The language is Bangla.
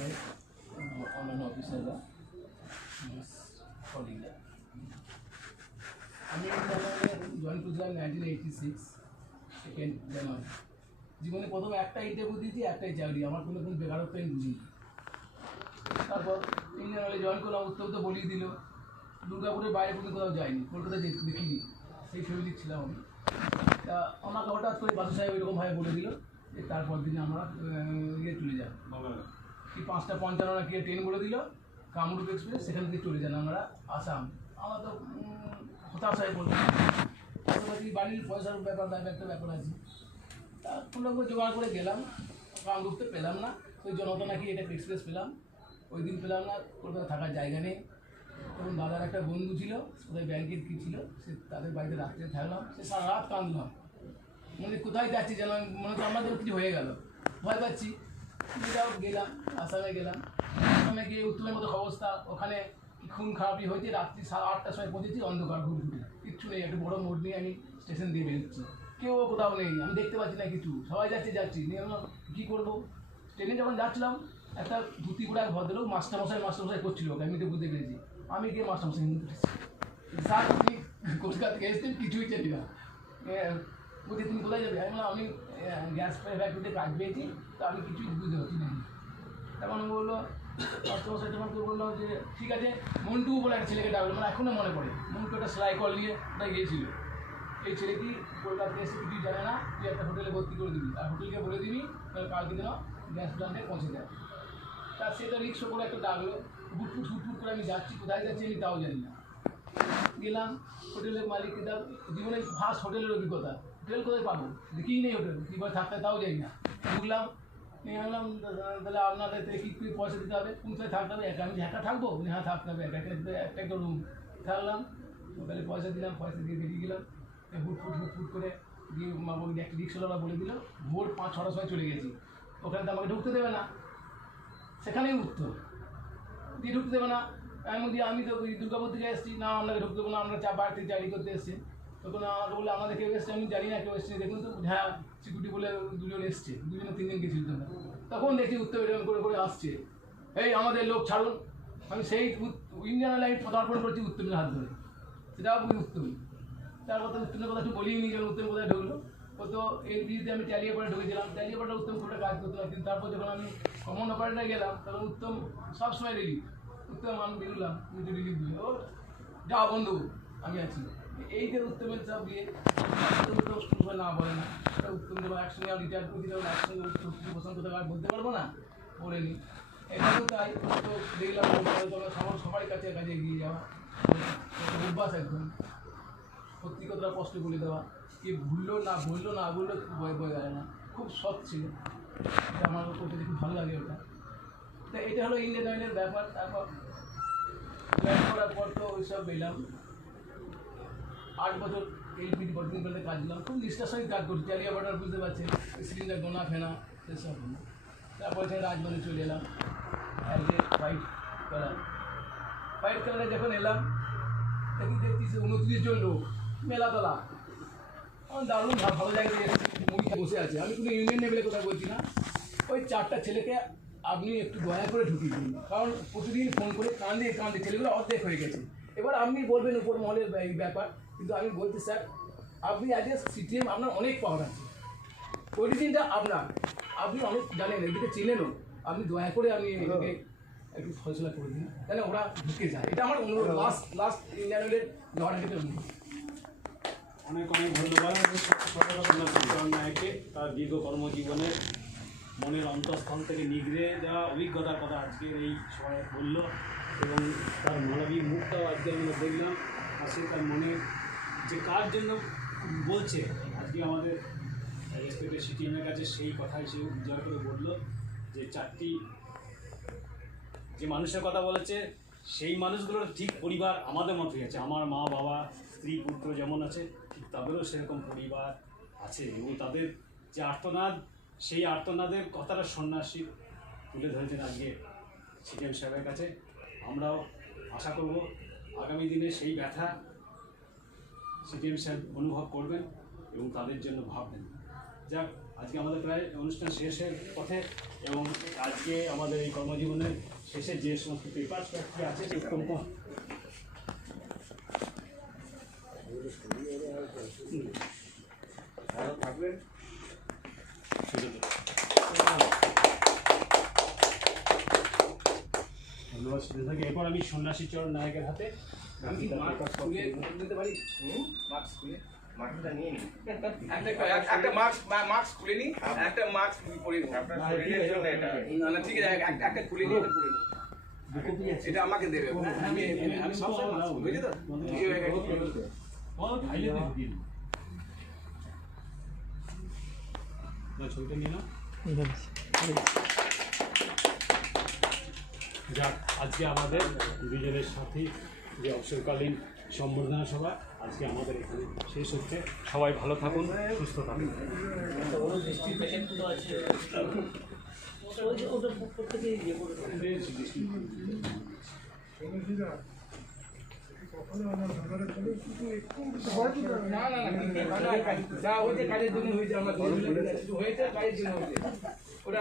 সিপিআই অন্যান্য অফিসাররা কলিগরা। আমি জয়েন করেছিলাম 1986 2nd জানুয়ারি। জীবনে প্রথম একটা ইন্টারভিউ দিয়েছি, একটাই চাকরি, আমার কোনো বেকারত্ব আমি বুঝিনি। তারপর ইন্ডিয়ান অয়েলে জয়েন করলাম, উত্তর তো বলিয়ে দিল। দুর্গাপুরের বাইরে পর্যন্ত কোথাও যাইনি, কলকাতায় দেখিনি, সেই ফ্যামিলি ছিলাম আমি। তা আমাকে হঠাৎ করে বাসু সাহেব এরকমভাবে বলে দিল যে তারপর দিনে আমরা চলে যান, কি 5:55 না কি ট্রেন বলে দিল, কামরূপ এক্সপ্রেস, সেখান থেকে চলে যান আমরা আসাম। আমরা তো হতাশায় বললাম, বাড়ির পয়সার ব্যাপার একটা ব্যাপার আছে। তা কোনো জোগাড় করে গেলাম, কামরূপতে পেলাম না, ওই জনতা নাকি এটা এক্সপ্রেস পেলাম, ওই দিন পেলাম না, কলকাতা থাকার জায়গা নেই। তখন দাদার একটা বন্ধু ছিল, কোথায় ব্যাংকের কী ছিল, সে তাদের বাড়িতে রাত্রে থাকলাম, সে সারা রাত কাঁদলাম, মানে কোথায় যাচ্ছি যেন মনে হচ্ছে আমাদের কিছু হয়ে গেল, ভয় পাচ্ছি। যাও গেলাম, আসামে গেলাম। আসামে গিয়ে উত্তমের মতো অবস্থা, ওখানে খুন খারাপই হয়েছে। রাত্রি 8:30টার সময় পৌঁছেছি, অন্ধকার ঘুরে কিচ্ছু নেই, একটা বড় মোড় নিয়ে আমি স্টেশন দিয়ে বেরোচ্ছি, কেউ কোথাও নেই, আমি দেখতে পাচ্ছি না কিছু, সবাই যাচ্ছি নিয়ে আমরা কী করবো। ট্রেনে যখন যাচ্ছিলাম, একটা ধুতি পড়া এক ভদ্রলোক মাস্টারমশাই করছিল, ওকে আমি তো বুঝতে পেরেছি। আমি গিয়ে মাস্টারমশাই হিন্দু করেছি, স্যার আপনি কলকাতা থেকে এসেছেন, কিছুই চাই না। বলছি তুমি কোথায় যাবে? আমি বললাম আমি গ্যাস ফ্যাক্টরিতে কাজ পেয়েছি, তো আমি কিছুই বুঝতে পারছি না। তখন বললো মাস্টারমশাই, তখন তো বললো যে ঠিক আছে, মন্টু বলে একটা ছেলেকে ডাকলো, মানে এখনও মনে পড়ে, মন্টু একটা সেলাই কল নিয়ে ওটাই গিয়েছিল। এই ছেলেটি কলকাতা এসে কিছুই জানে না, তুই একটা হোটেলে ভর্তি করে দিবি, আর হোটেলকে বলে দিবি কালকে যেন গ্যাস প্ল্যান্টে পৌঁছে যায়। তার সেটা রিক্সা করে একটা ডাকলো, হুটফুট করে আমি যাচ্ছি, কোথায় যাচ্ছি আমি তাও জানি না। গেলাম হোটেলের মালিককে, তার জীবনে ফার্স্ট হোটেলের অভিজ্ঞতা, হোটেল কোথায় পাবো, দেখিই নেই হোটেল, কীভাবে থাকতে তাও যাই না। ঢুকলাম, নিয়ে আনলাম, তাহলে আপনাদের থেকে কী পয়সা দিতে হবে, কোথায় থাকতে হবে, একা আমি একা থাকবো, হ্যাঁ থাকতে হবে, একটা রুম থাকলাম। তাহলে পয়সা দিলাম, পয়সা দিয়ে বেরিয়ে গেলাম। হুটফুট করে দিয়ে একটা রিক্সাওয়ালা বলে দিল ভোর 5-6টার সময় চলে গেছি, ওখানে তো আমাকে ঢুকতে দেবে না, সেখানেই উত্তর দিয়ে ঢুকতে দেবে না। আমি তো দুর্গাপুর থেকে এসেছি, না আপনাকে ঢুকতে দেবো না, আমরা বাড়িতে চাকরি করতে এসেছি। তখন আমাকে বলে আমাদের কেউ এসছে, আমি জানি না কেউ এসছে, দেখুন তো, হ্যাঁ সিকিউরিটি বলে 2জন এসছে, 2-3 জন গেছিল তোমরা। তখন দেখছি উত্তর এরকম করে আসছে, এই আমাদের লোক ছাড়ুন। আমি সেই ইন্ডিয়ান লাইন পদার্পণ করছি উত্তমের হাত ধরে, সেটাও বুঝি উত্তম। তার কথা উত্তমের কথা একটু বলিনি, যেন উত্তম কোথায় ঢুকলো। ও তো এই বিয়েতে আমি টালিয়াপাড়া ঢুকেছিলাম, টালিয়াপাড়া উত্তম খুব কাজ করতে পারছি। তারপর যখন আমি কমন অপারেটারে গেলাম, তখন উত্তম সবসময় রিলিফ, উত্তম আমি বেরোলাম, কিন্তু রিলিফ দিল, ও যাও বন্ধু আমি আছি। এই যে উত্তমের সব দিয়ে উত্তম সময় না বলে না, সেটা উত্তম যখন একসঙ্গে আমি রিটায়ার করে দিলাম, একসঙ্গে পছন্দ করতে আর বলতে পারবো না, বলেনি। এখানেও তাই, তো দেখলাম সবার কাছে এগিয়ে যাওয়া অভ্যাস একদম, সত্যি কথাটা কষ্ট বলে দেওয়া, কে ভুললো না বললো বয়ে গেল না, খুব সৎ ছিল, আমার করতে খুব ভালো লাগে ওটা। তো এটা হলো ইন্ডিয়ান অয়েলের ব্যাপার। তারপর জয়েন করার পর তো ওইসব এলাম, 8 বছর এলপিডি ডিপার্টমেন্টে কাজ দিলাম, খুব নিষ্ঠার সঙ্গে কাজ করছি, চালিয়া বাটার বুঝতে পারছেন, সিলিন্ডার গোনা ফেনা সেসব হলো। তারপর এখানে রাজবাড়ি চলে এলাম, আজকে হোয়াইট কালারে যখন এলাম, দেখছি 29 জন লোক, মেলাতলা, আমার দারুণ ভালো জায়গায় মুড়ি বসে আছে। আমি কোনো ইউনিয়ন লেভেলে কথা বলছি না, ওই 4টা ছেলেকে আপনি একটু দয়া করে ঢুকিয়ে দিন, কারণ প্রতিদিন ফোন করে কান্দে ছেলেগুলো অর্ধেক হয়ে গেছে। এবার আপনি বলবেন উপর মহলের এই ব্যাপার, কিন্তু আমি বলছি স্যার, আপনি আজ সিটিএম আপনার অনেক পাওয়ার আছে, প্রতিদিনটা আপনি অনেক জানেন, এদিকে চিনেনও, আপনি দয়া করে আপনি এদিকে একটু ফয়সলা করে দিন, তাহলে ওরা ঢুকে যায়। এটা আমার অনুরোধ, লাস্ট ইন্ডিয়ান অয়েলের যাওয়ার ক্ষেত্রে অনুরোধ। অনেক ধন্যবাদ নায়ককে, তার দীর্ঘ কর্মজীবনের মনের অন্তঃস্থল থেকে নিগড়ে দেওয়া অভিজ্ঞতার কথা আজকের এই সভায় বলল, এবং তার মানবিক মুখটাও আজকে আমরা দেখলাম, আর সে তার মনে যে কার জন্য বলছে আজকে আমাদের রেসপেক্টেড সিটিএমের কাছে, সেই কথাই সে উজ্জ্বল করে বলল যে 4টি যে মানুষের কথা বলেছে, সেই মানুষগুলোর ঠিক পরিবার আমাদের মতোই আছে, আমার মা বাবা স্ত্রী পুত্র যেমন আছে, ঠিক তাদেরও সেরকম পরিবার আছে, এবং তাদের যে আর্তনাদ, সেই আর্তনাদের কথাটা সন্ন্যাসী তুলে ধরেছেন আজকে সিটিএম সাহেবের কাছে। আমরাও আশা করব আগামী দিনে সেই ব্যথা সিটিএম সাহেব অনুভব করবেন এবং তাদের জন্য ভাববেন। যাক, আজকে আমাদের প্রায় অনুষ্ঠান শেষের পথে এবং আজকে আমাদের এই কর্মজীবনের শেষে যে সমস্ত পেপার কি আছে সেরকম থাকবেন। ধন্যবাদ সুবিধাকে। এরপর আমি সন্ন্যাসী চরণ নায়কের হাতে আমি কি মার্কস খুলে দিতে পারি? মার্কস খুলে মাটিটা নিয়ে নিন। একটা মার্কস খুলে নি, একটা মার্কস পরে নিই। আপনার শরীরের জন্য এটা। না ঠিক আছে, একটা খুলে নিই, এটা পরে নিই। এটা আমাকে দেবে। আমি সব সময় মার্কস বুঝলি তো? ছবিটা নিয়ে নাও। যাক, আজকে আমাদের দুজনের সাথে যে অবসরকালীন সম্বর্ধনা সভা আজকে আমাদের এখানে শেষ হচ্ছে। সবাই ভালো থাকুন, সুস্থ থাকুন। না যা হয়েছে কাজের জন্য হয়েছে, আমরা হয়েছে কাজের জন্য হয়েছে। ওটা